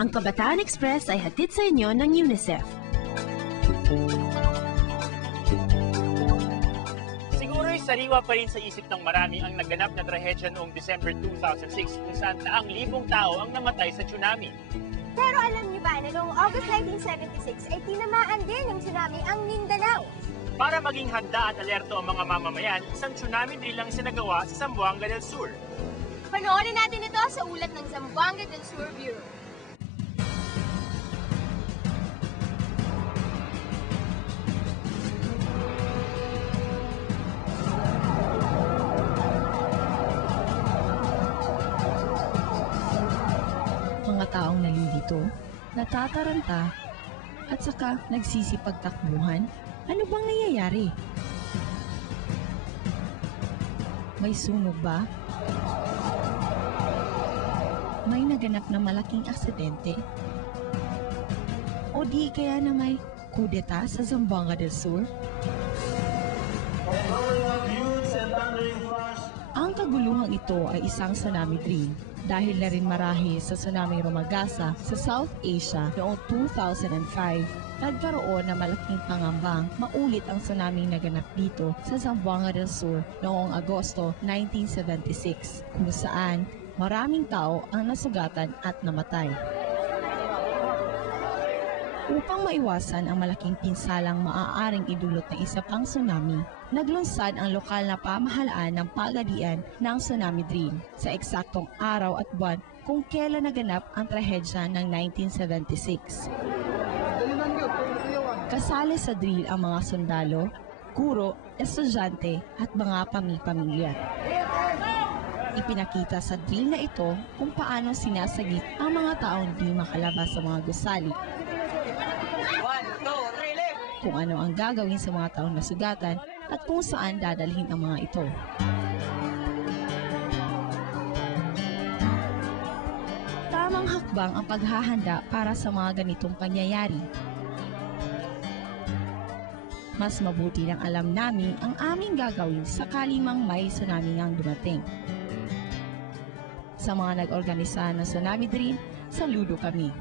Ang Kabataan Express ay hatid sa inyo ng UNICEF. Siguro'y sariwa pa rin sa isip ng marami ang naganap na trahedya noong December 2006 kung saan taang libong tao ang namatay sa tsunami. Pero alam niyo ba na noong August 1976 ay tinamaan din ng tsunami ang Mindanao? Para maging handa at alerto ang mga mamamayan, isang tsunami drill ang isinagawa sa Zamboanga del Sur. Panoorin natin ito sa ulat ng Zamboanga del Sur Bureau. Mga taong nalilito, natataranta, at saka nagsisipagtakbuhan. Ano bang nangyayari? May sunog ba? May naganap na malaking aksidente? O di kaya na may kudeta sa Zamboanga del Sur? Ang kaguluhang ito ay isang tsunami drill dahil na rin marahil sa tsunami Rumagasa sa South Asia noong 2005. Nagkaroon na malaking pangambang maulit ang tsunami naganap dito sa Zamboanga del Sur noong Agosto 1976 kung saan maraming tao ang nasugatan at namatay. Upang maiwasan ang malaking pinsalang maaaring idulot ng isa pang tsunami, naglunsad ang lokal na pamahalaan ng pagadian ng tsunami drill sa eksaktong araw at buwan kung kailan naganap ang trahedya ng 1976. Kasali sa drill ang mga sundalo, guro, estudyante at mga pamilya. Ipinakita sa drill na ito kung paano sinasagip ang mga taong di makalabas sa mga gusali. Kung ano ang gagawin sa mga taong nasugatan at kung saan dadalhin ang mga ito. Tamang hakbang ang paghahanda para sa mga ganitong pangyayari. Mas mabuti nang alam namin ang aming gagawin sakali mang may tsunami ngang dumating. Sa mga nag-organisa ng tsunami drill, saludo kami.